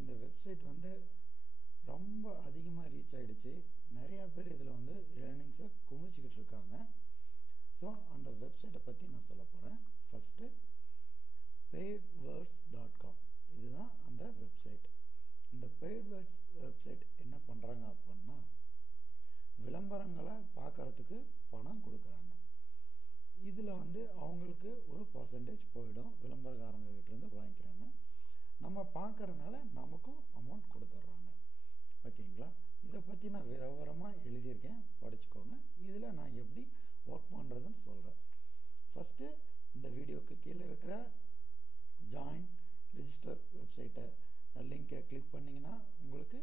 இந்த வெப்சைட் வந்து ரொம்ப அதிகமாக ரீச் ஆகிடுச்சு நிறையா பேர் இதில் வந்து ஏர்னிங்ஸை குமிச்சிக்கிட்டு இருக்காங்க. ஸோ அந்த வெப்சைட்டை பற்றி நான் சொல்ல போகிறேன் first paid words dot com இதுதான் அந்த வெப்சைட். இந்த பெய்ட்வேர்ட்ஸ் வெப்சைட் என்ன பண்ணுறாங்க அப்படின்னா விளம்பரங்களை பார்க்குறதுக்கு பணம் கொடுக்குறாங்க. இதில் வந்து அவங்களுக்கு ஒரு பர்சன்டேஜ் போயிடும். விளம்பரக்காரங்க கிட்டேருந்து வாங்கிக்கிறாங்க. பார்க்கறனால பார்க்குறதுனால நமக்கும் அமௌண்ட் கொடுத்துட்றாங்க. ஓகேங்களா இதை பற்றி நான் விவரமாக எழுதியிருக்கேன். படிச்சுக்கோங்க. இதில் நான் எப்படி ஒர்க் பண்ணுறதுன்னு சொல்கிறேன் ஃபஸ்ட்டு இந்த வீடியோக்கு கீழே இருக்கிற ஜாயின் ரிஜிஸ்டர் வெப்சைட்டை லிங்கை கிளிக் பண்ணிங்கன்னா உங்களுக்கு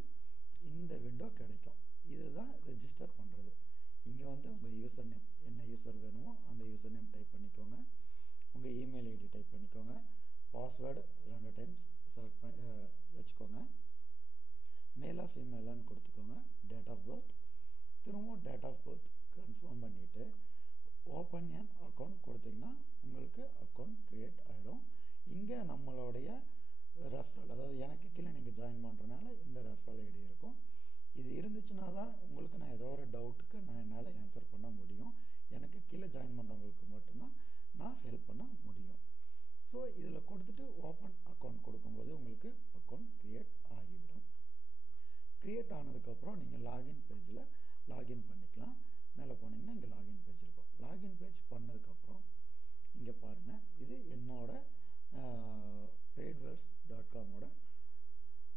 இந்த விண்டோ கிடைக்கும். இதுதான் ரெஜிஸ்டர் பண்ணுறது இங்கே வந்து உங்கள் யூசர் நேம் என்ன யூசர் வேணுமோ அந்த யூசர் நேம் டைப் பண்ணிக்கோங்க. உங்கள் இமெயில் ஐடி டைப் பண்ணிக்கோங்க. பாஸ்வேர்டு ரெண்டு டைம்ஸ் செலக்ட் பண்ணி uh, வச்சுக்கோங்க. மேலாக ஃபீமேலான்னு கொடுத்துக்கோங்க. டேட் ஆஃப் பர்த் திரும்பவும் டேட் ஆஃப் பர்த் கன்ஃபார்ம் பண்ணிவிட்டு ஓப்பன் என் அக்கௌண்ட் கொடுத்தீங்கன்னா உங்களுக்கு அக்கௌண்ட் க்ரியேட் ஆகிடும் இங்கே நம்மளுடைய ரெஃபரல் அதாவது எனக்கு கீழே நீங்கள் ஜாயின் பண்ணுறனால இந்த ரெஃபரல் ஐடி இருக்கும். இது இருந்துச்சுன்னா தான் உங்களுக்கு நான் ஏதோ ஒரு டவுட்டுக்கு நான் என்னால் ஆன்சர் பண்ண முடியும். எனக்கு கீழே ஜாயின் பண்ணுறவங்களுக்கு மட்டும்தான் நான் ஹெல்ப் பண்ண முடியும். ஸோ இதில் கொடுத்துட்டு ஓப்பன் அக்கௌண்ட் கொடுக்கும்போது உங்களுக்கு அக்கௌண்ட் க்ரியேட் ஆகிவிடும். க்ரியேட் ஆனதுக்கப்புறம் நீங்கள் லாகின் பேஜில் லாகின் பண்ணிக்கலாம். மேலே போனீங்கன்னா இங்கே லாகின் பேஜ் இருக்கும். லாகின் பேஜ் பண்ணதுக்கப்புறம் இங்கே பாருங்கள் இது என்னோட பெய்ட்வேர்ஸ் டாட் காமோட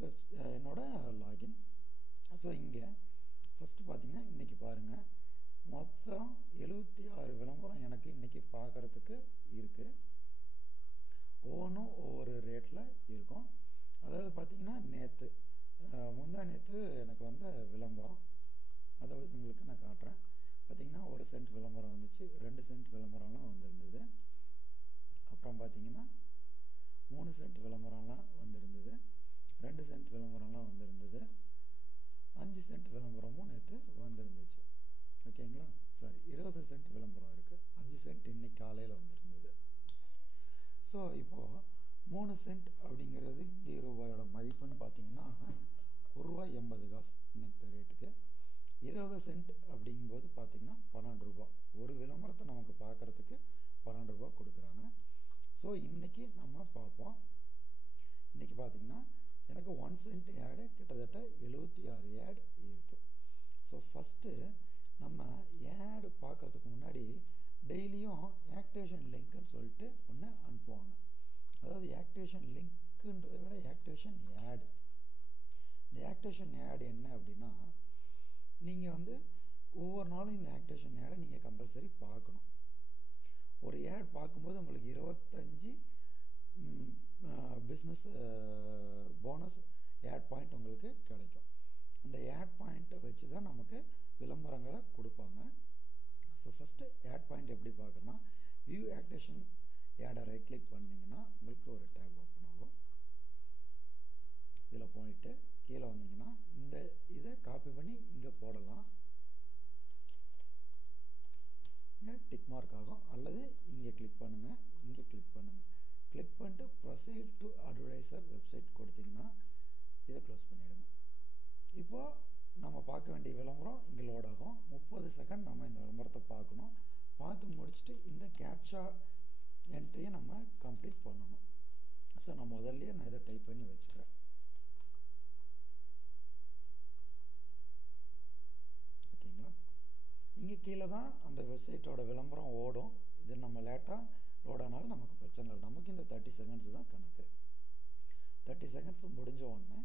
வெப் என்னோட லாகின் ஸோ இங்கே ஃபஸ்ட்டு பார்த்தீங்கன்னா இன்றைக்கி பாருங்கள் மொத்தம் எழுபத்தி ஆறு விளம்பரம் எனக்கு இன்றைக்கி பார்க்குறதுக்கு இருக்குது ஒவ்வொன்றும் ஒவ்வொரு ரேட்டில் இருக்கும். அதாவது பார்த்திங்கன்னா நேற்று முந்தா நேற்று எனக்கு வந்த விளம்பரம். அதாவது உங்களுக்கு நான் காட்டுறேன். பார்த்திங்கன்னா ஒரு சென்ட் விளம்பரம் வந்துச்சு. ரெண்டு சென்ட் விளம்பரம்லாம் வந்திருந்தது. அப்புறம் பார்த்திங்கன்னா மூணு சென்ட் விளம்பரம்லாம் வந்திருந்தது. ரெண்டு சென்ட் விளம்பரம்லாம் வந்திருந்தது. அஞ்சு சென்ட் விளம்பரமும் நேற்று வந்திருந்துச்சு. ஓகேங்களா? சாரி இருபது சென்ட் விளம்பரம் இருக்குது அஞ்சு சென்ட் இன்னைக்கு காலையில் வந்துருக்கு ஸோ இப்போது மூணு சென்ட் அப்படிங்கிறது இந்திய ரூபாயோட மதிப்புன்னு பார்த்தீங்கன்னா ஒரு ரூபாய் எண்பது காசு இன்னைக்கு ரேட்டுக்கு இருபது சென்ட் அப்படிங்கும்போது பார்த்தீங்கன்னா பன்னெண்டு ரூபா. ஒரு விளம்பரத்தை நமக்கு பார்க்குறதுக்கு பன்னெண்டு ரூபா கொடுக்குறாங்க. ஸோ இன்றைக்கி நம்ம பார்ப்போம். இன்றைக்கி பார்த்தீங்கன்னா எனக்கு ஒன் சென்ட் ஆடு கிட்டத்தட்ட எழுபத்தி ஆறு ஆட் இருக்குது ஸோ ஃபஸ்ட்டு நம்ம ஆடு பார்க்குறதுக்கு முன்னாடி டெய்லியும் ஆக்டிவேஷன் லிங்க்குன்னு சொல்லிட்டு ஒன்று அனுப்புவாங்க அதாவது ஆக்டிவேஷன் லிங்க்குன்றதை விட ஆக்டிவேஷன் ஆடு இந்த ஆக்டிவேஷன் ஆடு என்ன அப்படின்னா நீங்கள் வந்து ஒவ்வொரு நாளும் இந்த ஆக்டிவேஷன் ஆடை நீங்கள் கம்பல்சரி பார்க்கணும். ஒரு ஆட் பார்க்கும்போது உங்களுக்கு இருபத்தஞ்சி பிஸ்னஸ் போனஸ் ஆட் பாயிண்ட் உங்களுக்கு கிடைக்கும். இந்த ஆட் பாயிண்ட்டை வச்சு தான் நமக்கு விளம்பரங்களை கொடுப்பாங்க. ஸோ ஃபஸ்ட்டு ஆட் பாயிண்ட் எப்படி பார்க்குறோன்னா வியூ ஆக்டேஷன் ஆடை ரைட் கிளிக் பண்ணிங்கன்னா உங்களுக்கு ஒரு டேப் ஓப்பன் ஆகும். இதில் போயிட்டு கீழே வந்தீங்கன்னா இந்த இதை காப்பி பண்ணி இங்கே போடலாம். இங்கே டிக் மார்க் ஆகும். அல்லது இங்கே கிளிக் பண்ணுங்கள் இங்கே கிளிக் பண்ணுங்கள் கிளிக் பண்ணிட்டு ப்ரொசீட் டு அட்வர்டைசர் வெப்சைட் கொடுத்தீங்கன்னா இதை க்ளோஸ் பண்ணிவிடுங்க இப்போது நம்ம பார்க்க வேண்டிய விளம்பரம் இங்கே லோட் ஆகும். முப்பது செகண்ட் நம்ம இந்த விளம்பரத்தை பார்க்கணும். பார்த்து முடிச்சுட்டு இந்த கேப்சா என்ட்ரியை நம்ம கம்ப்ளீட் பண்ணணும். ஸோ நான் முதல்லையே நான் இதை டைப் பண்ணி வச்சுக்கிறேன். ஓகேங்களா? இங்கே கீழே தான் அந்த வெப்சைட்டோட விளம்பரம் ஓடும். இது நம்ம லேட்டாக லோட் ஆனாலும் நமக்கு பிரச்சனை இல்லை. நமக்கு இந்த தேர்ட்டி செகண்ட்ஸ் தான் கணக்கு. தேர்ட்டி செகண்ட்ஸ் முடிஞ்ச உடனே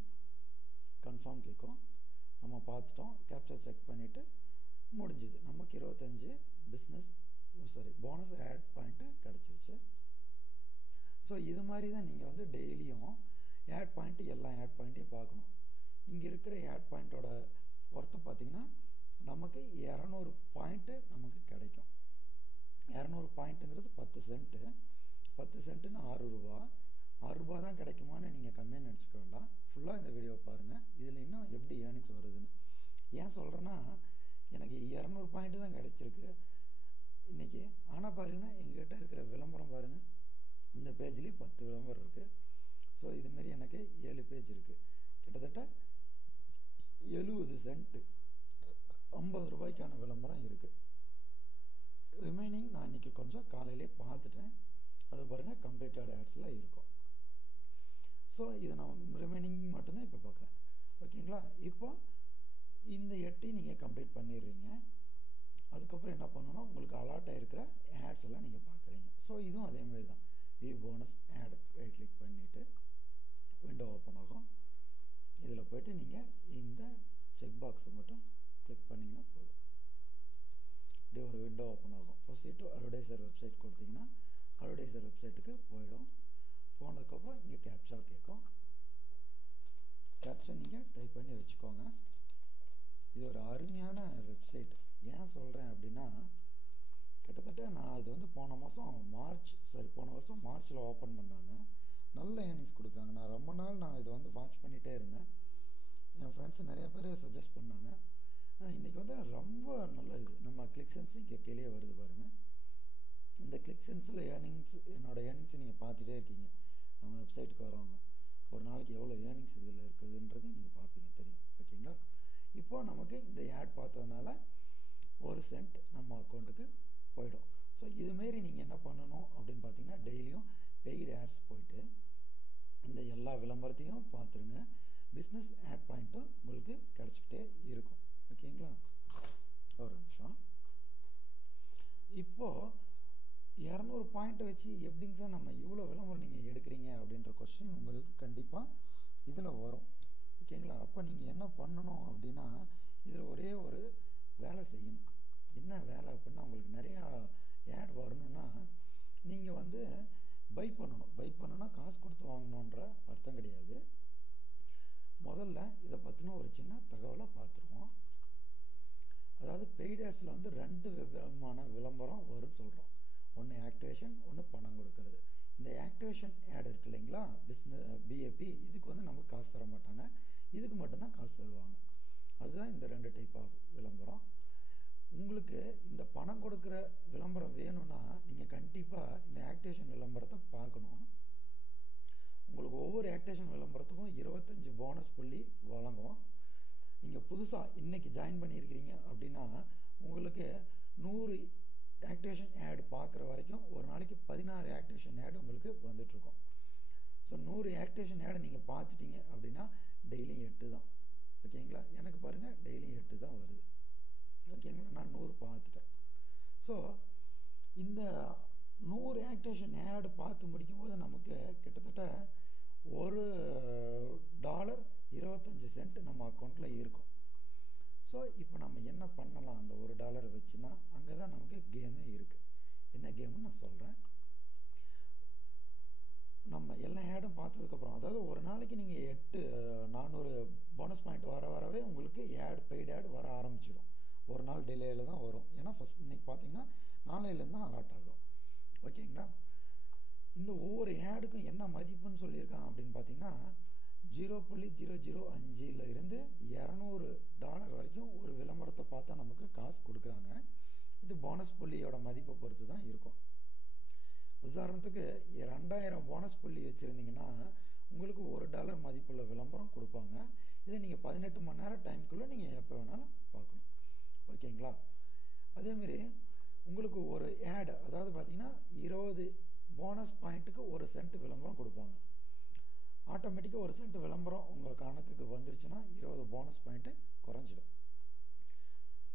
கன்ஃபார்ம் கேட்கும். நம்ம பார்த்துட்டோம். கேப்சர் செக் பண்ணிவிட்டு முடிஞ்சுது. நமக்கு இருபத்தஞ்சி business sorry bonus ad point கிடச்சிருச்சு. ஸோ இது மாதிரி தான் நீங்கள் வந்து டெய்லியும் ஆட் பாயிண்ட்டு எல்லா ஆட் பாயிண்ட்டையும் பார்க்கணும். இங்கே இருக்கிற ஆட் பாயிண்ட்டோட ஒர்த்து பார்த்திங்கன்னா நமக்கு இரநூறு பாயிண்ட்டு நமக்கு கிடைக்கும். இரநூறு பாயிண்ட்டுங்கிறது பத்து சென்ட்டு பத்து சென்ட்டுன்னு ஆறு ரூபா. ஆறு தான் கிடைக்குமான்னு நீங்கள் கம்மியாக நினச்சிக்க வேண்டாம். ஃபுல்லாக இந்த வீடியோ பாருங்கள் இதில் இன்னும் எப்படி ஏர்னிங்ஸ் வருதுன்னு. ஏன் சொல்கிறேன்னா எனக்கு இரநூறு பாயிண்ட்டு தான் கிடச்சிருக்கு. இன்றைக்கி ஆனால் பாருங்கன்னா எங்ககிட்ட இருக்கிற விளம்பரம் பாருங்கள் இந்த பேஜ்லேயே பத்து விளம்பரம் இருக்குது ஸோ இதுமாரி எனக்கு ஏழு பேஜ் இருக்குது கிட்டத்தட்ட எழுபது சென்ட்டு ஐம்பது ரூபாய்க்கான விளம்பரம் இருக்குது ரிமைனிங் நான் இன்றைக்கி கொஞ்சம் காலையிலே பார்த்துட்டேன். அது பாருங்கள் கம்ப்ளீட்டட் ஆட்ஸ்லாம் இருக்கும். ஸோ இதை நான் ரிமைனிங் மட்டும்தான் இப்போ பார்க்குறேன். ஓகேங்களா இப்போ இந்த எட்டி நீங்கள் கம்ப்ளீட் பண்ணிடுறீங்க. அதுக்கப்புறம் என்ன பண்ணணும் உங்களுக்கு அலாட் ஆகிருக்கிற ஆட்ஸ் எல்லாம் நீங்கள் பார்க்குறீங்க. ஸோ இதுவும் அதே மாதிரி தான். வி போனஸ் ஆட் ரைட் கிளிக் பண்ணிவிட்டு விண்டோ ஓப்பன் ஆகும். இதில் போய்ட்டு நீங்கள் இந்த செக் பாக்ஸை மட்டும் கிளிக் பண்ணிங்கன்னா போதும். இப்படி ஒரு விண்டோ ஓப்பன் ஆகும். ப்ரொசீட் டு அட்வர்டைசர் வெப்சைட் கொடுத்தீங்கன்னா அட்வர்டைசர் வெப்சைட்டுக்கு போயிடும். போனதுக்கப்புறம் இங்கே கேப்சா கேட்கும். கேப்சா நீங்கள் டைப் பண்ணி வச்சுக்கோங்க. இது ஒரு அருமையான வெப்சைட் ஏன் சொல்கிறேன் அப்படின்னா கிட்டத்தட்ட நான் இது வந்து போன மாதம் மார்ச் சரி போன வருஷம் மார்ச்சில் ஓப்பன் பண்ணாங்க. நல்ல ஏர்னிங்ஸ் கொடுக்குறாங்க. நான் ரொம்ப நாள் நான் இதை வந்து வாட்ச் பண்ணிகிட்டே இருந்தேன். என் ஃப்ரெண்ட்ஸ் நிறைய பேர் சஜஸ்ட் பண்ணாங்க. இன்றைக்கி வந்து ரொம்ப நல்ல இது. நம்ம கிளிக்ஸன்ஸ் இங்கே கீழே வருது பாருங்கள் இந்த கிளிக்ஸன்ஸில் ஏர்னிங்ஸ் என்னோடய ஏர்னிங்ஸை நீங்கள் பார்த்துட்டே இருக்கீங்க. நம்ம வெப்சைட்டுக்கு வரவங்க ஒரு நாளைக்கு எவ்வளோ ஏர்னிங்ஸ் இதில் இருக்குதுன்றது நீங்கள் பார்ப்பீங்க தெரியும். ஓகேங்களா? இப்போது நமக்கு இந்த ஆட் பார்த்ததுனால ஒரு சென்ட் நம்ம அக்கௌண்ட்டுக்கு போயிடும். ஸோ இதுமாரி நீங்கள் என்ன பண்ணணும் அப்படின்னு பார்த்தீங்கன்னா டெய்லியும் பெய்டு ஆட்ஸ் போயிட்டு இந்த எல்லா விளம்பரத்தையும் பார்த்துருங்க. பிஸ்னஸ் ஆட் பாயிண்ட்டும் உங்களுக்கு கிடச்சிக்கிட்டே இருக்கும். ஓகேங்களா? ஒரு நிமிஷம். இப்போது இரநூறு பாயிண்ட்டை வச்சு எப்படிங்க சார் நம்ம இவ்வளோ விளம்பரம் நீங்கள் எடுக்கிறீங்க அப்படின்ற கொஸ்டின் உங்களுக்கு கண்டிப்பாக இதில் வரும். ஓகேங்களா அப்போ நீங்கள் என்ன பண்ணணும் அப்படின்னா இதில் ஒரே ஒரு வேலை செய்யணும். என்ன வேலை அப்படின்னா உங்களுக்கு நிறையா ஆட் வரணும்னா நீங்கள் வந்து பை பண்ணணும். பை பண்ணணும்னா காசு கொடுத்து வாங்கணுன்ற அர்த்தம் கிடையாது. முதல்ல இதை பற்றின ஒரு சின்ன தகவலை பார்த்துருவோம். அதாவது பெய்ட் ஆட்ஸில் வந்து ரெண்டு விதமான விளம்பரம் வரும்னு சொல்கிறோம் ஒன்று ஆக்டிவேஷன் ஒன்று பணம் கொடுக்கறது. இந்த ஆக்டிவேஷன் ஆட் இருக்கு இல்லைங்களா? பிஸ்னஸ் பிஏபி இதுக்கு வந்து நமக்கு காசு தர மாட்டாங்க. இதுக்கு மட்டும்தான் காசு தருவாங்க. அதுதான் இந்த ரெண்டு டைப் ஆஃப் விளம்பரம். உங்களுக்கு இந்த பணம் கொடுக்குற விளம்பரம் வேணும்னா நீங்கள் கண்டிப்பாக இந்த ஆக்டிவேஷன் விளம்பரத்தை பார்க்கணும். உங்களுக்கு ஒவ்வொரு ஆக்டிவேஷன் விளம்பரத்துக்கும் இருபத்தஞ்சி போனஸ் புள்ளி வழங்கும். நீங்கள் புதுசாக இன்றைக்கி ஜாயின் பண்ணியிருக்கிறீங்க அப்படின்னா உங்களுக்கு நூறு ஆக்டிவேஷன் ஆட் பார்க்குற வரைக்கும் ஒரு நாளைக்கு பதினாறு ஆக்டிவேஷன் ஆட் உங்களுக்கு வந்துட்டுருக்கும். ஸோ நூறு ஆக்டிவேஷன் ஆடை நீங்கள் பார்த்துட்டீங்க அப்படின்னா டெய்லியும் எட்டு தான். ஓகேங்களா எனக்கு பாருங்கள் டெய்லியும் எட்டு தான் வருது. ஓகேங்களா நான் நூறு பார்த்துட்டேன். ஸோ இந்த நூறு ஆக்டிவேஷன் ஆடு பார்த்து முடிக்கும்போது நமக்கு கிட்டத்தட்ட ஒரு டாலர் இருபத்தஞ்சி சென்ட் நம்ம அக்கௌண்ட்டில் இருக்கும். ஸோ இப்போ நம்ம என்ன பண்ணலாம்? அந்த ஒரு டாலரை வச்சுன்னா அங்கே தான் நமக்கு கேமே இருக்குது என்ன கேம்னு நான் சொல்கிறேன் நம்ம எல்லா ஆடும் பார்த்ததுக்கப்புறம் அதாவது ஒரு நாளைக்கு நீங்கள் எட்டு நானூறு போனஸ் பாயிண்ட் வர வரவே உங்களுக்கு ஆட் பெய்டு ஆட் வர ஆரம்பிச்சிடும் ஒரு நாள் டிலேயில் தான் வரும். ஏன்னா ஃபஸ்ட் இன்றைக்கி பார்த்தீங்கன்னா நாளையிலேருந்து தான் அலாட் ஆகும். ஓகேங்களா இந்த ஒவ்வொரு ஆடுக்கும் என்ன மதிப்புன்னு சொல்லியிருக்கான் அப்படின்னு பார்த்தீங்கன்னா ஜீரோ புள்ளி ஜீரோ ஜீரோ அஞ்சில் இருந்து இரநூறு டாலர் வரைக்கும் ஒரு விளம்பரத்தை பார்த்தா நமக்கு காசு கொடுக்குறாங்க. இது போனஸ் புள்ளியோட மதிப்பை பொறுத்து தான் இருக்கும். உதாரணத்துக்கு ரெண்டாயிரம் போனஸ் புள்ளி வச்சுருந்தீங்கன்னா உங்களுக்கு ஒரு டாலர் மதிப்புள்ள விளம்பரம் கொடுப்பாங்க. இதை நீங்கள் பதினெட்டு மணி நேரம் டைம்குள்ளே நீங்கள் எப்போ வேணாலும் பார்க்கணும். ஓகேங்களா? அதேமாரி உங்களுக்கு ஒரு ஏடு அதாவது பார்த்தீங்கன்னா இருபது போனஸ் பாயிண்ட்டுக்கு ஒரு சென்ட் விளம்பரம் கொடுப்பாங்க. ஆட்டோமேட்டிக்காக ஒரு சென்ட் விளம்பரம் உங்கள் கணக்குக்கு வந்துருச்சுன்னா இருபது போனஸ் பாயிண்ட்டு குறைஞ்சிடும்.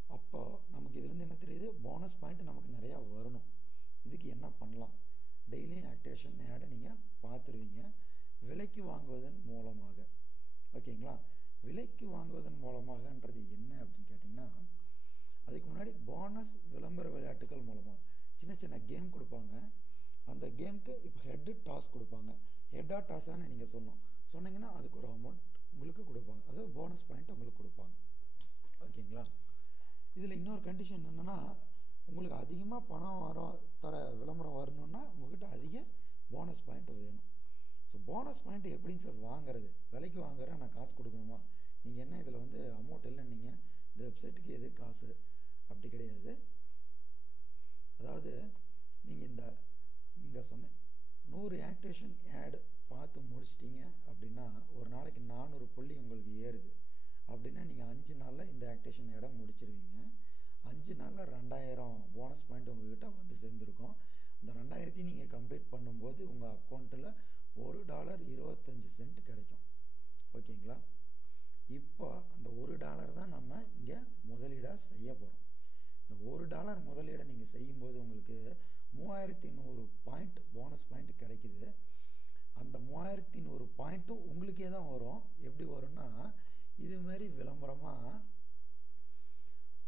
அப்போ நமக்கு இதுலேருந்து என்ன தெரியுது? போனஸ் பாயிண்ட் நமக்கு நிறையா வரணும். இதுக்கு என்ன பண்ணலாம்? டெய்லியும் ஆக்டிவேஷன் ஆடை நீங்கள் பார்த்துருவீங்க. விலைக்கு வாங்குவதன் மூலமாக. ஓகேங்களா? விலைக்கு வாங்குவதன் மூலமாகன்றது என்ன அப்படின்னு கேட்டிங்கன்னா அதுக்கு முன்னாடி போனஸ் விளம்பர விளையாட்டுகள் மூலமாக சின்ன சின்ன கேம் கொடுப்பாங்க. அந்த கேமுக்கு இப்போ ஹெட்டு டாஸ் கொடுப்பாங்க. ஹெட்டா டாஸான்னு நீங்கள் சொன்னோம். சொன்னீங்கன்னா அதுக்கு ஒரு அமௌண்ட் உங்களுக்கு கொடுப்பாங்க. அதாவது போனஸ் பாயிண்ட் உங்களுக்கு கொடுப்பாங்க. ஓகேங்களா? இதில் இன்னொரு கண்டிஷன் என்னென்னா உங்களுக்கு அதிகமாக பணம் வரும் தர விளம்பரம் வரணுன்னா உங்கள்கிட்ட அதிக போனஸ் பாயிண்ட் வேணும். ஸோ போனஸ் பாயிண்ட் எப்படிங்க சார் வாங்குறது? விலைக்கு வாங்குறேன் நான் காசு கொடுக்கணுமா? நீங்கள் என்ன இதில் வந்து அமௌண்ட் இல்லை நீங்கள் இந்த வெப்சைட்டுக்கு எது காசு? அப்படி கிடையாது. அதாவது நீங்கள் இந்த இங்கே சொன்னேன். நூறு ஆக்டிவேஷன் ஆடு பார்த்து முடிச்சிட்டிங்க அப்படின்னா ஒரு நாளைக்கு நானூறு புள்ளி உங்களுக்கு ஏறுது. அப்படின்னா நீங்கள் அஞ்சு நாளில் இந்த ஆக்டேஷன் இடம் முடிச்சிருவீங்க. அஞ்சு நாளில் ரெண்டாயிரம் போனஸ் பாயிண்ட் உங்கள்கிட்ட வந்து சேர்ந்துருக்கும். இந்த ரெண்டாயிரத்தையும் நீங்கள் கம்ப்ளீட் பண்ணும்போது உங்கள் அக்கௌண்ட்டில் ஒரு டாலர் இருபத்தஞ்சி சென்ட் கிடைக்கும். ஓகேங்களா? இப்போ அந்த ஒரு டாலர் தான் நம்ம இங்கே முதலீடாக செய்ய போகிறோம் இந்த ஒரு டாலர் முதலீடை நீங்கள் செய்யும்போது உங்களுக்கு மூவாயிரத்தி நூறு பாயிண்ட் போனஸ் பாயிண்ட் கிடைக்குது. அந்த மூவாயிரத்தி நூறு பாயிண்ட்டும் உங்களுக்கே தான் வரும். எப்படி வரும்னா இதுமாரி விளம்பரமாக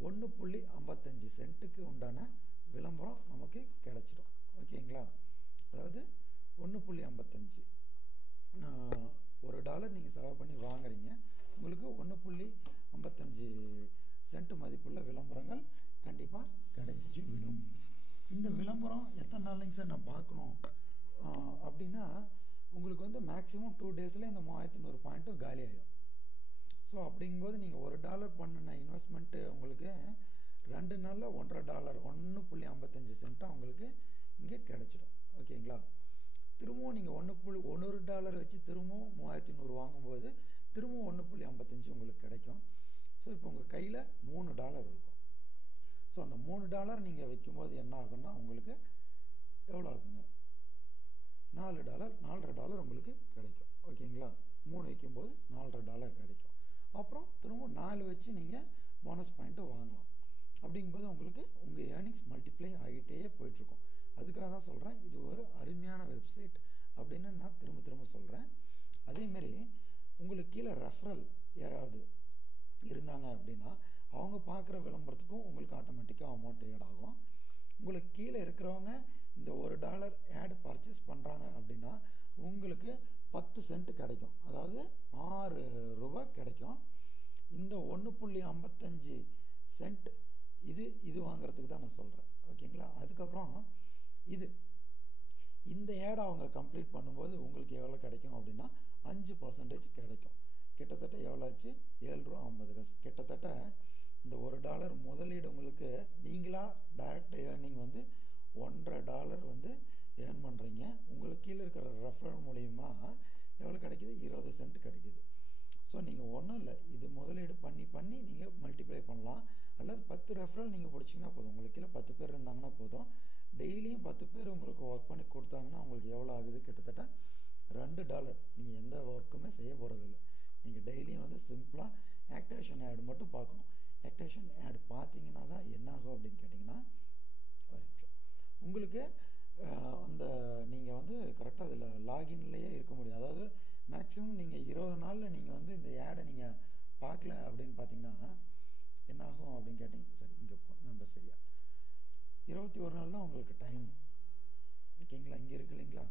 ஒன்று புள்ளி ஐம்பத்தஞ்சு சென்ட்டுக்கு உண்டான விளம்பரம் நமக்கு கிடச்சிடும். ஓகேங்களா? அதாவது ஒன்று புள்ளி ஐம்பத்தஞ்சு. ஒரு டாலர் நீங்கள் செலவு பண்ணி வாங்குறீங்க. உங்களுக்கு ஒன்று புள்ளி ஐம்பத்தஞ்சு சென்ட் மதிப்புள்ள விளம்பரங்கள் இந்த விளம்பரம் எத்தனை நாளைங்க சார் நான் பார்க்கணும்? அப்படின்னா உங்களுக்கு வந்து மேக்ஸிமம் டூ டேஸில் இந்த மூவாயிரத்தி நூறு பாயிண்ட்டும் காலி ஆகிடும் ஸோ அப்படிங்கும்போது நீங்கள் ஒரு டாலர் பண்ணின இன்வெஸ்ட்மெண்ட்டு உங்களுக்கு ரெண்டு நாளில் ஒன்றரை டாலர் ஒன்று புள்ளி ஐம்பத்தஞ்சு சென்ட்டாக உங்களுக்கு இங்கே கிடச்சிடும். ஓகேங்களா? திரும்பவும் நீங்கள் ஒன்று புள்ளி ஒன்று டாலர் வச்சு திரும்பவும் மூவாயிரத்தி நூறு வாங்கும்போது திரும்பவும் ஒன்று புள்ளி ஐம்பத்தஞ்சு உங்களுக்கு கிடைக்கும். ஸோ இப்போ உங்கள் கையில் மூணு டாலர் இருக்கும். ஸோ அந்த மூணு டாலர் நீங்கள் வைக்கும்போது என்ன ஆகும்னா உங்களுக்கு எவ்வளோ ஆகுங்க? நாலு டாலர் நாலரை டாலர் உங்களுக்கு கிடைக்கும். ஓகேங்களா? மூணு வைக்கும்போது நாலரை டாலர் கிடைக்கும். அப்புறம் திரும்ப நாலு வச்சு நீங்கள் போனஸ் பாயிண்ட்டை வாங்கலாம். அப்படிங்கும்போது உங்களுக்கு உங்கள் ஏர்னிங்ஸ் மல்டிப்ளை ஆகிட்டே போயிட்டுருக்கும். அதுக்காக தான் சொல்கிறேன் இது ஒரு அருமையான வெப்சைட் அப்படின்னு நான் திரும்ப திரும்ப சொல்கிறேன் அதேமாரி உங்களுக்கு கீழே ரெஃபரல் யாராவது இருந்தாங்க அப்படின்னா அவங்க பார்க்குற விளம்பரத்துக்கும் உங்களுக்கு ஆட்டோமேட்டிக்காக அமௌண்ட் ஏட் ஆகும். உங்களுக்கு கீழே இருக்கிறவங்க இந்த ஒரு டாலர் ஆட் பர்ச்சேஸ் பண்ணுறாங்க அப்படின்னா உங்களுக்கு பத்து சென்ட் கிடைக்கும். அதாவது ஆறு ரூபா கிடைக்கும். இந்த ஒன்று புள்ளி ஐம்பத்தஞ்சு சென்ட் இது இது வாங்குறதுக்கு தான் நான் சொல்கிறேன் ஓகேங்களா? அதுக்கப்புறம் இது. இந்த ஏடை அவங்க கம்ப்ளீட் பண்ணும்போது உங்களுக்கு எவ்வளோ கிடைக்கும் அப்படின்னா அஞ்சு பர்சன்டேஜ் கிடைக்கும். கிட்டத்தட்ட எவ்வளோ ஆச்சு? ஏழு ரூபா ஐம்பது காசு. கிட்டத்தட்ட டாலர் முதலீடு உங்களுக்கு நீங்களாக டைரக்ட் ஏர்னிங் வந்து ஒன்றரை டாலர் வந்து ஏர்ன் பண்ணுறீங்க உங்களுக்கு கீழே இருக்கிற ரெஃபரல் மூலிமா எவ்வளோ கிடைக்கிது? இருபது சென்ட் கிடைக்கிது. ஸோ நீங்கள் ஒன்றும் இல்லை. இது முதலீடு பண்ணி பண்ணி நீங்கள் மல்டிப்ளை பண்ணலாம். அல்லது பத்து ரெஃபரல் நீங்கள் பிடிச்சிங்கன்னா போதும். உங்களுக்கு கீழே பத்து பேர் இருந்தாங்கன்னா போதும். டெய்லியும் பத்து பேர் உங்களுக்கு ஒர்க் பண்ணி கொடுத்தாங்கன்னா உங்களுக்கு எவ்வளோ ஆகுது? கிட்டத்தட்ட ரெண்டு டாலர். நீங்கள் எந்த ஒர்க்குமே செய்ய போகிறதில்ல நீங்கள் டெய்லியும் வந்து சிம்பிளாக ஆக்டிவேஷன் ஆட் மட்டும் பார்க்கணும். டெக்டேஷன் ஆட் பார்த்தீங்கன்னா தான் என்ன ஆகும் அப்படின்னு கேட்டிங்கன்னா ஒரு நிமிஷம். உங்களுக்கு அந்த நீங்கள் வந்து கரெக்டாக அதில் லாகின்லேயே இருக்க முடியும். அதாவது மேக்ஸிமம் நீங்கள் இருபது நாளில் நீங்கள் வந்து இந்த ஆடை நீங்கள் பார்க்கல அப்படின்னு பார்த்தீங்கன்னா என்ன ஆகும் அப்படின்னு கேட்டிங்க. சரி இங்கே போ நம்பர் சரியா. இருபத்தி ஒரு நாள் தான் உங்களுக்கு டைம் ஓகேங்களா? இங்கே இருக்கு இல்லைங்களா?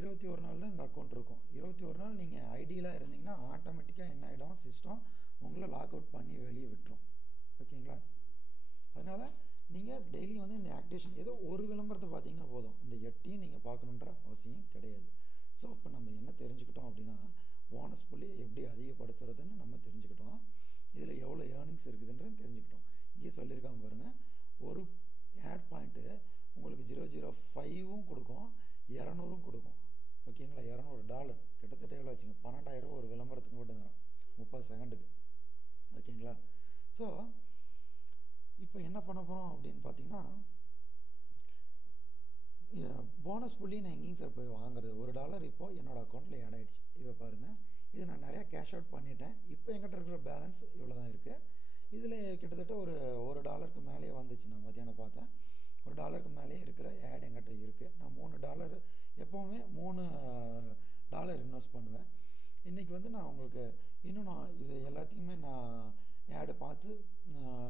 இருபத்தி ஒரு நாள் தான் இந்த அக்கௌண்ட் இருக்கும். இருபத்தி ஒரு நாள் நீங்கள் ஐடியலாக இருந்தீங்கன்னா ஆட்டோமேட்டிக்காக என்ன ஆகிடும் சிஸ்டம் உங்களை லாக் அவுட் பண்ணி வெளியே விட்டுரும். ஓகேங்களா? அதனால் நீங்கள் டெய்லி வந்து இந்த ஆக்டிவேஷன் ஏதோ ஒரு விளம்பரத்தை பார்த்தீங்கன்னா போதும். இந்த எட்டையும் நீங்கள் பார்க்கணுன்ற அவசியம் கிடையாது. ஸோ இப்போ நம்ம என்ன தெரிஞ்சுக்கிட்டோம் அப்படின்னா போனஸ் புள்ளி எப்படி அதிகப்படுத்துறதுன்னு நம்ம தெரிஞ்சுக்கிட்டோம். இதில் எவ்வளோ ஏர்னிங்ஸ் இருக்குதுன்றது தெரிஞ்சுக்கிட்டோம். இங்கேயே சொல்லியிருக்காங்க பாருங்கள் ஒரு ஆட் பாயிண்ட்டு உங்களுக்கு ஜீரோ ஜீரோ ஃபைவும் கொடுக்கும் இரநூறும் கொடுக்கும். ஓகேங்களா? இரநூறு டாலர் கிட்டத்தட்ட எவ்வளோ வச்சுங்க பன்னெண்டாயிரம் ஒரு விளம்பரத்துக்கு மட்டும் தரோம் முப்பது செகண்டுக்கு ஓகேங்களா? ஸோ இப்போ என்ன பண்ண போகிறோம் அப்படின்னு பார்த்தீங்கன்னா போனஸ் புள்ளி நான் எங்கேயும் சார் போய் வாங்குறது. ஒரு டாலர் இப்போது என்னோடய அக்கௌண்ட்டில் ஆட் ஆகிடுச்சு இப்போ பாருங்கள் இது நான் நிறையா கேஷ் அவுட் பண்ணிட்டேன். இப்போ எங்கிட்ட இருக்கிற பேலன்ஸ் இவ்வளோ தான் இருக்குது இதில் கிட்டத்தட்ட ஒரு ஒரு டாலருக்கு மேலேயே வந்துச்சு. நான் மத்தியானம் பார்த்தேன். ஒரு டாலருக்கு மேலேயே இருக்கிற ஆட் எங்கிட்ட இருக்குது நான் மூணு டாலர் எப்போவுமே மூணு டாலர் இன்வெஸ்ட் பண்ணுவேன். இன்றைக்கி வந்து நான் உங்களுக்கு இன்னும் நான் இது எல்லாத்தையுமே நான் ஆடு பார்த்து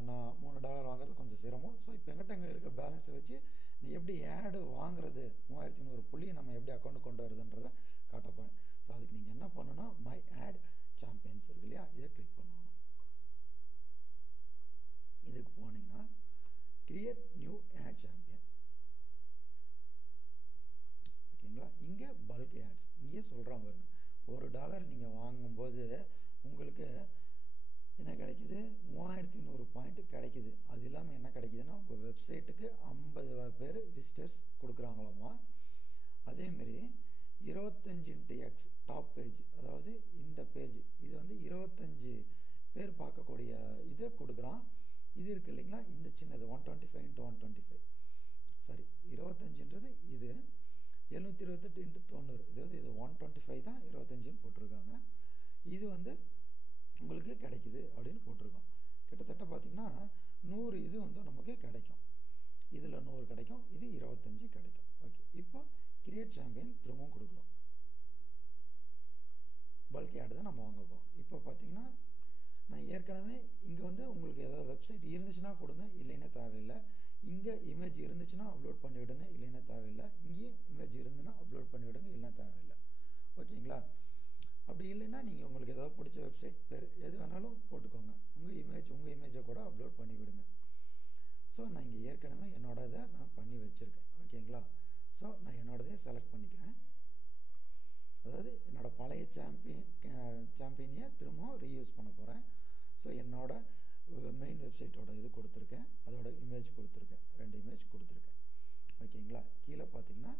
நான் மூணு டாலர் வாங்குறது கொஞ்சம் சிரமம். ஸோ இப்போ எங்கிட்ட எங்கே இருக்க பேலன்ஸை வச்சு நீ எப்படி ஆடு வாங்குறது? மூவாயிரத்தி நூறு புள்ளியை நம்ம எப்படி அக்கௌண்ட் கொண்டு வருதுன்றதை காட்ட போகிறேன் ஸோ அதுக்கு நீங்கள் என்ன பண்ணணும்னா மை ஆட் சாம்பியன்ஸ் இருக்கு இல்லையா? இதை கிளிக் பண்ணணும். இதுக்கு போனீங்கன்னா கிரியேட் நியூ ஆட் சாம்பியன் ஓகேங்களா? இங்கே பல்க் ஆட்ஸ் இங்கேயே சொல்கிறான் பாருங்க. ஒரு டாலர் நீங்கள் வாங்கும்போது உங்களுக்கு என்ன கிடைக்குது? மூவாயிரத்தி நூறு பாயிண்ட் கிடைக்குது. அது இல்லாமல் என்ன கிடைக்குதுன்னா உங்கள் வெப்சைட்டுக்கு ஐம்பது பேர் விசிட்டர்ஸ் கொடுக்குறாங்களாமா? அதேமாரி இருபத்தஞ்சி இன்ட்டு எக்ஸ் டாப் பேஜ் அதாவது இந்த பேஜ் இது வந்து இருபத்தஞ்சி பேர் பார்க்கக்கூடிய இதை கொடுக்குறான். இது இருக்குது இல்லைங்களா? இந்த சின்னது one twenty five into one twenty five sorry இருபத்தஞ்சுன்றது இது. எழுநூற்றி இருபத்தெட்டு இன்ட்டு தொண்ணூறு. இதாவது இது ஒன் டுவெண்ட்டி ஃபைவ் தான் இருபத்தஞ்சுன்னு போட்டிருக்காங்க. இது வந்து உங்களுக்கு கிடைக்குது அப்படின்னு போட்டிருக்கோம். கிட்டத்தட்ட பார்த்திங்கன்னா நூறு இது வந்து நமக்கு கிடைக்கும். இதில் நூறு கிடைக்கும் இது இருபத்தஞ்சி கிடைக்கும். ஓகே இப்போ கிரியேட் சாம்பியன் திரும்பவும் கொடுக்குறோம். பல்க் ஆடு தான் நம்ம வாங்க போகிறோம் இப்போ பார்த்தீங்கன்னா நான் ஏற்கனவே இங்கே வந்து உங்களுக்கு ஏதாவது வெப்சைட் இருந்துச்சுன்னா கொடுங்க இல்லைன்னா தேவையில்லை. இங்கே இமேஜ் இருந்துச்சுன்னா அப்லோட் பண்ணிவிடுங்க இல்லைன்னா தேவையில்லை. இங்கேயும் இமேஜ் இருந்துன்னா அப்லோட் பண்ணிவிடுங்க இல்லைன்னா தேவையில்லை. ஓகேங்களா அப்படி இல்லைன்னா நீங்கள் உங்களுக்கு ஏதாவது பிடிச்ச வெப்சைட் பேர் எது வேணாலும் போட்டுக்கோங்க. உங்கள் இமேஜ் உங்கள் இமேஜை கூட அப்லோட் பண்ணி விடுங்க. ஸோ நான் இங்கே ஏற்கனவே என்னோட இதை நான் பண்ணி வச்சுருக்கேன். ஓகேங்களா ஸோ நான் என்னோடதே செலக்ட் பண்ணிக்கிறேன். அதாவது என்னோடய பழைய சாம்பியன் சாம்பியனையை திரும்பவும் ரீயூஸ் பண்ண போகிறேன் ஸோ என்னோட மெயின் வெப்சைட்டோட இது கொடுத்துருக்கேன். அதோட இமேஜ் கொடுத்துருக்கேன். ரெண்டு இமேஜ் கொடுத்துருக்கேன். ஓகேங்களா கீழே பார்த்தீங்கன்னா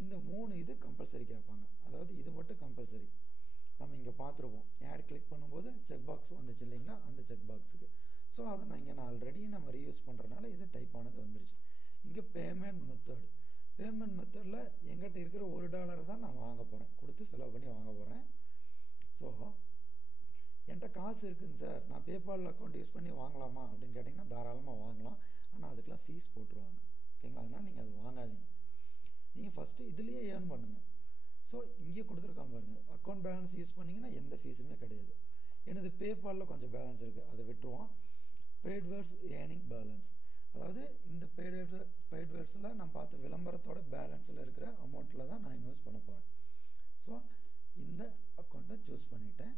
இந்த மூணு இது கம்பல்சரி கேட்பாங்க. அதாவது இது மட்டும் கம்பல்சரி நம்ம இங்கே பார்த்துருப்போம் ஆட் கிளிக் பண்ணும்போது செக் பாக்ஸ் வந்துச்சு இல்லைங்களா? அந்த செக் பாக்ஸுக்கு ஸோ அதை நான் இங்கே நான் ஆல்ரெடி நம்ம ரீயூஸ் பண்ணுறதுனால இது டைப் ஆனது வந்துருச்சு. இங்கே பேமெண்ட் மெத்தட் பேமெண்ட் மெத்தடில் எங்கிட்ட இருக்கிற ஒரு டாலர் தான் நான் வாங்க போகிறேன் கொடுத்து செலவு பண்ணி வாங்க போகிறேன் ஸோ என்கிட்ட காசு இருக்குங்க சார். நான் பேபால் அக்கௌண்ட் யூஸ் பண்ணி வாங்கலாமா? அப்படின்னு கேட்டிங்கன்னா தாராளமாக வாங்கலாம். ஆனால் அதுக்கெலாம் ஃபீஸ் போட்டுருவாங்க. ஓகேங்களா? அதனால் நீங்கள் அது வாங்காதீங்க. நீங்கள் ஃபஸ்ட்டு இதுலேயே ஏர்ன் பண்ணுங்கள் ஸோ இங்கே கொடுத்துருக்காம பாருங்கள் அக்கௌண்ட் பேலன்ஸ் யூஸ் பண்ணிங்கன்னா எந்த ஃபீஸுமே கிடையாது. எனது பேபாலில் கொஞ்சம் பேலன்ஸ் இருக்குது அதை விட்டுருவோம். பெய்ட்வேர்ட்ஸ் ஏர்னிங் பேலன்ஸ் அதாவது இந்த பெய்டு பெய்ட் வேர்ட்ஸில் நான் பார்த்த விளம்பரத்தோட பேலன்ஸில் இருக்கிற அமௌண்ட்டில் தான் நான் இன்வெஸ்ட் பண்ண போகிறேன் ஸோ இந்த அக்கௌண்ட்டை சூஸ் பண்ணிவிட்டேன்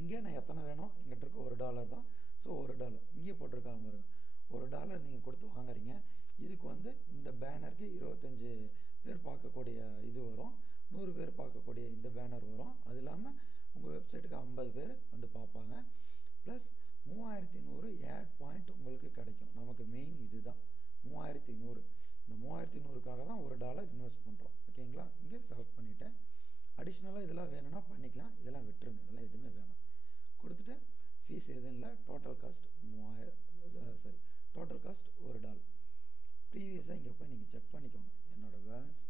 இங்கே நான் எத்தனை வேணும்? எங்கிட்ட இருக்க ஒரு டாலர் தான். ஸோ ஒரு டாலர் இங்கே போட்டிருக்காங்க பாருங்க. ஒரு டாலர் நீங்கள் கொடுத்து வாங்குறீங்க. இதுக்கு வந்து இந்த பேனருக்கு இருபத்தஞ்சி பேர் பார்க்கக்கூடிய இது வரும். நூறு பேர் பார்க்கக்கூடிய இந்த பேனர் வரும். அது இல்லாமல் உங்கள் வெப்சைட்டுக்கு ஐம்பது பேர் வந்து பார்ப்பாங்க. ப்ளஸ் மூவாயிரத்தி நூறு ஏட் பாயிண்ட் உங்களுக்கு கிடைக்கும். நமக்கு மெயின் இது தான் மூவாயிரத்தி நூறு. இந்த மூவாயிரத்தி நூறுக்காக தான் ஒரு டாலர் இன்வெஸ்ட் பண்ணுறோம் ஓகேங்களா இங்கே செலக்ட் பண்ணிவிட்டேன் அடிஷ்னலாக இதெல்லாம் வேணும்னா பண்ணிக்கலாம். இதெல்லாம் விட்டுருங்க. இதெல்லாம் எதுவுமே வேணாம். கொடுத்துட்டு ஃபீஸ் எதுவும் இல்லை. டோட்டல் காஸ்ட் மூவாயிரம் சாரி டோட்டல் காஸ்ட் ஒரு டாலர் ப்ரீவியஸாக இங்கே போய் நீங்கள் செக் பண்ணிக்கோங்க. என்னோடய பேலன்ஸ்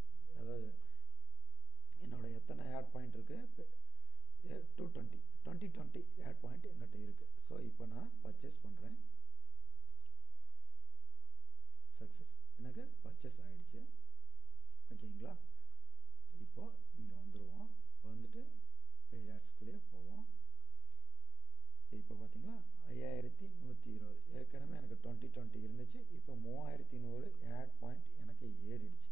அதாவது என்னோட எத்தனை ஆட் பாயிண்ட் இருக்குது two twenty twenty twenty ad point என்கிட்ட இருக்குது ஸோ இப்போ நான் பர்ச்சேஸ் பண்ணுறேன் சக்ஸஸ் எனக்கு பர்ச்சேஸ் ஆகிடுச்சு ஓகேங்களா? இப்போது இங்கே வந்துடுவோம் வந்துட்டு பெய்ட் ஆட்ஸ்குள்ளேயே போவோம். இப்போ பார்த்தீங்களா ஐயாயிரத்தி நூற்றி இருபது. ஏற்கனவே எனக்கு டுவெண்ட்டி டுவெண்ட்டி இருந்துச்சு. இப்போ மூவாயிரத்தி நூறு ஆட் பாயிண்ட் எனக்கு ஏறிடுச்சு.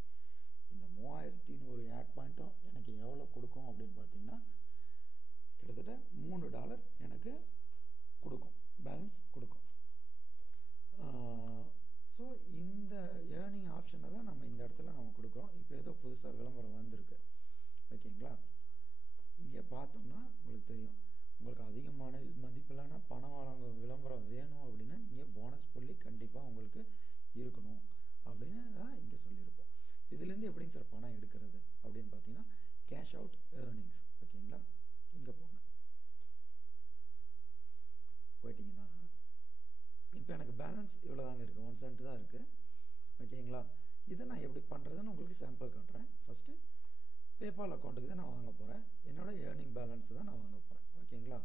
மூவாயிரத்தி நூறு ஆட் பாயிண்ட்டும் எனக்கு எவ்வளோ கொடுக்கும் அப்படின்னு பார்த்தீங்கன்னா கிட்டத்தட்ட மூணு டாலர் எனக்கு கொடுக்கும். பேலன்ஸ் கொடுக்கும். ஸோ இந்த ஏர்னிங் ஆப்ஷனை தான் நம்ம இந்த இடத்துல நம்ம கொடுக்குறோம். இப்போ ஏதோ புதுசாக விளம்பரம் வந்திருக்கு. ஓகேங்களா? இங்கே பார்த்தோம்னா உங்களுக்கு தெரியும். உங்களுக்கு அதிகமான மதிப்பிலான பணம் வழங்க விளம்பரம் வேணும் அப்படின்னா நீங்கள் போனஸ் புள்ளி கண்டிப்பாக உங்களுக்கு இருக்கணும் அப்படின்னு தான் இங்கே சொல்லியிருப்போம். இதுலேருந்து எப்படிங்க சார் பணம் எடுக்கிறது அப்படின்னு பார்த்தீங்கன்னா கேஷ் அவுட் ஏர்னிங்ஸ் ஓகேங்களா? இங்கே போங்க. போயிட்டீங்கன்னா இப்போ எனக்கு பேலன்ஸ் இவ்வளோ தாங்க இருக்குது ஒன் சென்ட் தான் இருக்குது ஓகேங்களா? இதை நான் எப்படி பண்ணுறதுன்னு உங்களுக்கு சாம்பிள் காட்டுறேன். ஃபஸ்ட்டு பேபால் அக்கௌண்ட்டுக்கு தான் நான் வாங்க போகிறேன் என்னோட ஏர்னிங் பேலன்ஸ் தான் நான் வாங்க போகிறேன் ஓகேங்களா?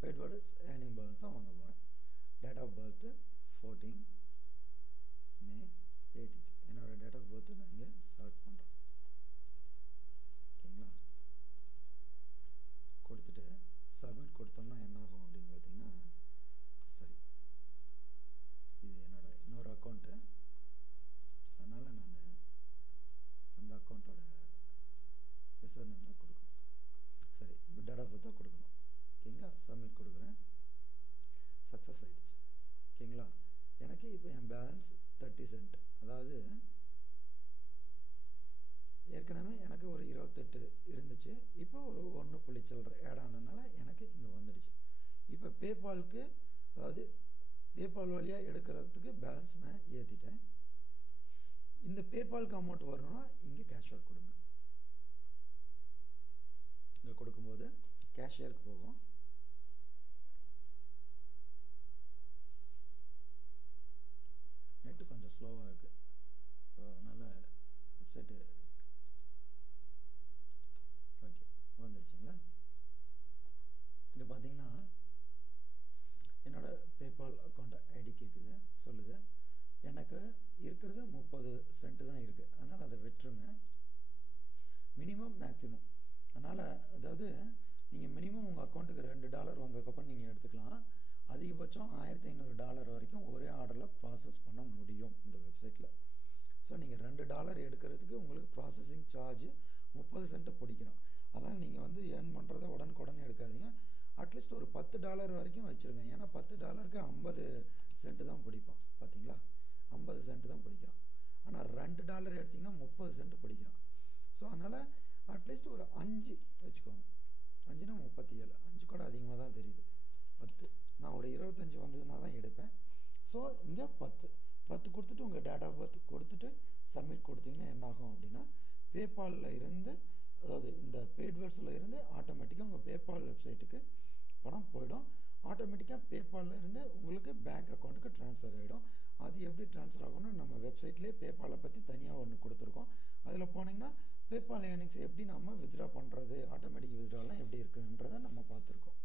பெய்ட் வேர்ட்ஸ் ஏர்னிங் பேலன்ஸ் தான் வாங்க போகிறேன் date of birth fourteen May eighty என்னோட டேட் ஆஃப் பர்த்து நான் இங்கே செலக்ட் பண்ணுறேன் ஓகேங்களா? கொடுத்துட்டு சப்மிட் கொடுத்தோம்னா என்ன ஆகும் அப்படின்னு பார்த்தீங்கன்னா சரி. இது என்னோட இன்னொரு அக்கௌண்ட்டு அதனால் நான் அந்த அக்கௌண்ட்டோட யூசர் நேம் தான் கொடுக்கணும். சரி இப்போ டேட் ஆஃப் பர்த்தாக கொடுக்கணும். ஓகேங்களா? சப்மிட் கொடுக்குறேன். சக்ஸஸ் ஆகிடுச்சு ஓகேங்களா? எனக்கு இப்போ என் பேலன்ஸ் தேர்ட்டி சென்ட் அதாவது ஏற்கனவே எனக்கு ஒரு இருபத்தெட்டு இருந்துச்சு. இப்போ ஒரு ஒன்று புள்ளி சில்லற ஆட் ஆனதுனால எனக்கு இங்கே வந்துடுச்சு. இப்போ பேபாலுக்கு அதாவது பேபால் வழியாக எடுக்கிறதுக்கு பேலன்ஸ் நான் ஏற்றிட்டேன் இந்த பேபாலுக்கு அமௌண்ட் வரணும்னா இங்கே கேஷ் அவுட் கொடுங்க. இங்கே கொடுக்கும்போது கேஷியருக்கு போகும். ஸ்லோவாக uh, uh, இருக்குது ஸோ அதனால் வெப்சைட்டு ஓகே வந்துடுச்சுங்களா இங்கே பார்த்தீங்கன்னா என்னோடய பேபால் அக்கௌண்ட்டை ஐடி கேட்குது சொல்லுது. எனக்கு இருக்கிறது முப்பது சென்ட்டு தான் இருக்குது அதனால் அதை வெட்டுருங்க. மினிமம் மேக்ஸிமம் அதனால் அதாவது நீங்கள் மினிமம் உங்கள் அக்கௌண்ட்டுக்கு ரெண்டு டாலர் வந்ததுக்கப்புறம் நீங்கள் எடுத்துக்கலாம். அதிகபட்சம் ஆயிரத்தி ஐநூறு டாலர் வரைக்கும் ஒரே ஆர்டரில் ப்ராசஸ் பண்ண முடியும் இந்த வெப்சைட்டில் ஸோ நீங்கள் ரெண்டு டாலர் எடுக்கிறதுக்கு உங்களுக்கு ப்ராசஸிங் சார்ஜ் முப்பது சென்ட்டை பிடிக்கிறோம் அதனால் நீங்கள் வந்து ஏர்ன் பண்ணுறத உடனுக்குடனே எடுக்காதீங்க. அட்லீஸ்ட் ஒரு பத்து டாலர் வரைக்கும் வச்சுருங்க. ஏன்னா பத்து டாலருக்கு ஐம்பது சென்ட்டு தான் பிடிப்போம். பார்த்தீங்களா ஐம்பது சென்ட்டு தான் பிடிக்கிறோம். ஆனால் ரெண்டு டாலர் எடுத்திங்கன்னா முப்பது சென்ட் பிடிக்கிறான் ஸோ அதனால் அட்லீஸ்ட் ஒரு அஞ்சு வச்சுக்கோங்க. அஞ்சுனா முப்பத்தி ஏழு. அஞ்சு கூட அதிகமாக தான் தெரியுது. பத்து. நான் ஒரு இருபத்தஞ்சி வந்ததுனா தான் எடுப்பேன். ஸோ இங்கே பத்து. பத்து கொடுத்துட்டு உங்கள் டேட் ஆஃப் பர்த் கொடுத்துட்டு சப்மிட் கொடுத்தீங்கன்னா என்னாகும் அப்படின்னா பேபாலில் இருந்து அதாவது இந்த பெய்ட்வேர்ஸில் இருந்து ஆட்டோமேட்டிக்காக உங்கள் பேபால் வெப்சைட்டுக்கு பணம் போயிடும். ஆட்டோமேட்டிக்காக பேபாலில் இருந்து உங்களுக்கு பேங்க் அக்கௌண்ட்டுக்கு ட்ரான்ஸ்ஃபர் ஆகிடும் அது எப்படி ட்ரான்ஸ்ஃபர் ஆகும்னு நம்ம வெப்சைட்லேயே பேபாலை பற்றி தனியாக ஒன்று கொடுத்துருக்கோம். அதில் போனீங்கன்னா பேபால் ஏர்னிங்ஸ் எப்படி நம்ம வித்ட்ரா பண்ணுறது ஆட்டோமேட்டிக் வித்ராலாம் எப்படி இருக்குதுன்றதை நம்ம பார்த்துருக்கோம்.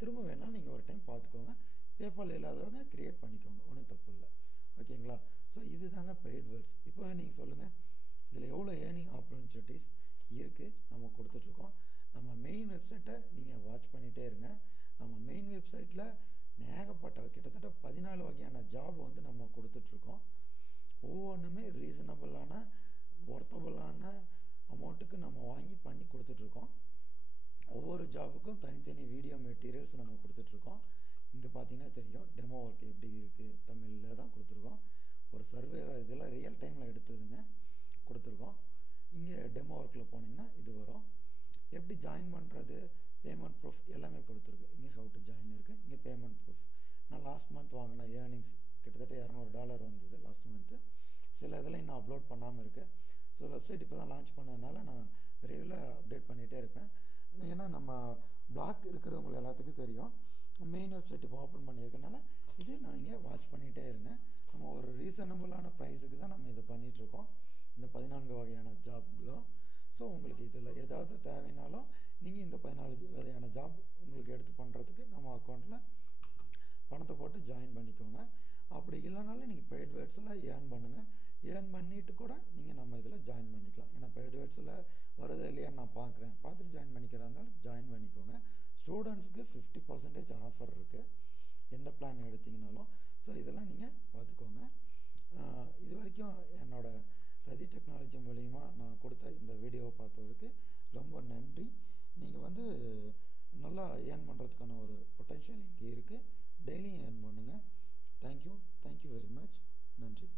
திரும்ப வேணாலும் நீங்கள் ஒரு டைம் பார்த்துக்கோங்க பேபால் இல்லாதவங்க க்ரியேட் பண்ணிக்கோங்க. ஒன்றும் தப்பு இல்லை. ஓகேங்களா ஸோ இது தாங்க பெய்ட் வேர்ட்ஸ் இப்போ நீங்கள் சொல்லுங்கள் இதில் எவ்வளோ ஏர்னிங் ஆப்பர்ச்சுனிட்டிஸ் இருக்குது நம்ம கொடுத்துட்ருக்கோம். நம்ம மெயின் வெப்சைட்டை நீங்கள் வாட்ச் பண்ணிகிட்டே இருங்க. நம்ம மெயின் வெப்சைட்டில் ஏகப்பட்ட கிட்டத்தட்ட பதினாலு வகையான ஜாப் வந்து நம்ம கொடுத்துட்ருக்கோம். ஒவ்வொன்றுமே ரீசனபிளான ஒர்த்தபுளான அமௌண்ட்டுக்கு நம்ம வாங்கி பண்ணி கொடுத்துட்ருக்கோம். ஒவ்வொரு ஜாபுக்கும் தனித்தனி வீடியோ மெட்டீரியல்ஸ் நம்ம கொடுத்துட்ருக்கோம். இங்கே பார்த்தீங்கன்னா தெரியும் டெமோ ஒர்க் எப்படி இருக்குது தமிழில் தான் கொடுத்துருக்கோம். ஒரு சர்வே இதெல்லாம் ரியல் டைமில் எடுத்ததுங்க கொடுத்துருக்கோம். இங்கே டெமோ ஒர்க்கில் போனீங்கன்னா இது வரும். எப்படி ஜாயின் பண்ணுறது பேமெண்ட் ப்ரூஃப் எல்லாமே கொடுத்துருக்கு. இங்கே ஹவு டு ஜாயின் இருக்குது இங்கே பேமெண்ட் ப்ரூஃப் நான் லாஸ்ட் மந்த் வாங்கின ஏர்னிங்ஸ் கிட்டத்தட்ட இரநூறு டாலர் வந்தது லாஸ்ட் மந்த்து சில இதில் இன்னும் அப்லோட் பண்ணாமல் இருக்குது ஸோ வெப்சைட் இப்போ தான் லான்ச் பண்ணதுனால நான் விரைவில் அப்டேட் பண்ணிகிட்டே இருப்பேன். ஏன்னா நம்ம பிளாக் இருக்கிறவங்க எல்லாத்துக்கும் தெரியும். மெயின் வெப்சைட் இப்போ ஓப்பன் பண்ணியிருக்கனால இது நான் இங்கே வாட்ச் பண்ணிகிட்டே இருங்க நம்ம ஒரு ரீசனபுளான ப்ரைஸுக்கு தான் நம்ம இதை பண்ணிகிட்ருக்கோம் இந்த பதினான்கு வகையான ஜாப்களும் ஸோ உங்களுக்கு இதில் ஏதாவது தேவைனாலும் நீங்கள் இந்த பதினாலு வகையான ஜாப் உங்களுக்கு எடுத்து பண்ணுறதுக்கு நம்ம அக்கௌண்ட்டில் பணத்தை போட்டு ஜாயின் பண்ணிக்கோங்க. அப்படி இல்லைனாலும் நீங்கள் பெய்ட் வேர்ட்ஸில் ஏர்ன் பண்ணுங்கள் ஏர்ன் பண்ணிவிட்டு கூட நீங்கள் நம்ம இதில் ஜாயின் பண்ணிக்கலாம். ஏன்னா பெய்ட் வேர்ட்ஸில் வருது இல்லையா? நான் பார்க்குறேன். பார்த்துட்டு ஜாயின் பண்ணிக்கிறதா இருந்தாலும் ஜாயின் பண்ணிக்கோங்க. ஸ்டூடெண்ட்ஸுக்கு ஃபிஃப்டி பர்சன்டேஜ் ஆஃபர் இருக்குது எந்த பிளான் எடுத்தீங்கனாலும். ஸோ இதெல்லாம் நீங்கள் பார்த்துக்கோங்க. இது வரைக்கும் என்னோடய ரதி டெக்னாலஜி மூலிமா நான் கொடுத்த இந்த வீடியோவை பார்த்ததுக்கு ரொம்ப நன்றி. நீங்கள் வந்து நல்லா ஏர்ன் பண்ணுறதுக்கான ஒரு பொட்டென்ஷியல் இங்கே இருக்குது டெய்லியும் ஏர்ன் பண்ணுங்கள் தேங்க்யூ தேங்க்யூ வெரி மச் நன்றி.